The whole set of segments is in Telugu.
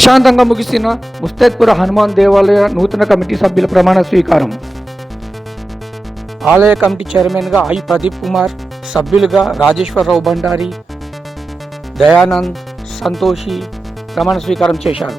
ప్రశాంతంగా ముగిసిన ముస్తేద్పుర హనుమాన్ దేవాలయ నూతన కమిటీ సభ్యుల ప్రమాణ స్వీకారం. ఆలయ కమిటీ చైర్మన్గా ఐ ప్రదీప్ కుమార్, సభ్యులుగా రాజేశ్వరరావు బండారి, దయానంద్, సంతోషి ప్రమాణ స్వీకారం చేశారు.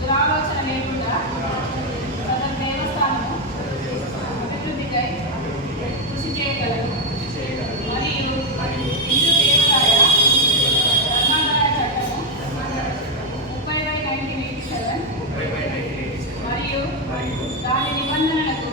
దురాలోచన లేకుండా సదరు దేవస్థానము అభివృద్ధికై కృషి చేయగలరు మరియు హిందూ దేవాదాయ ధర్మాదాయ చట్టము 30/1987 మరియు దాని నిబంధనలకు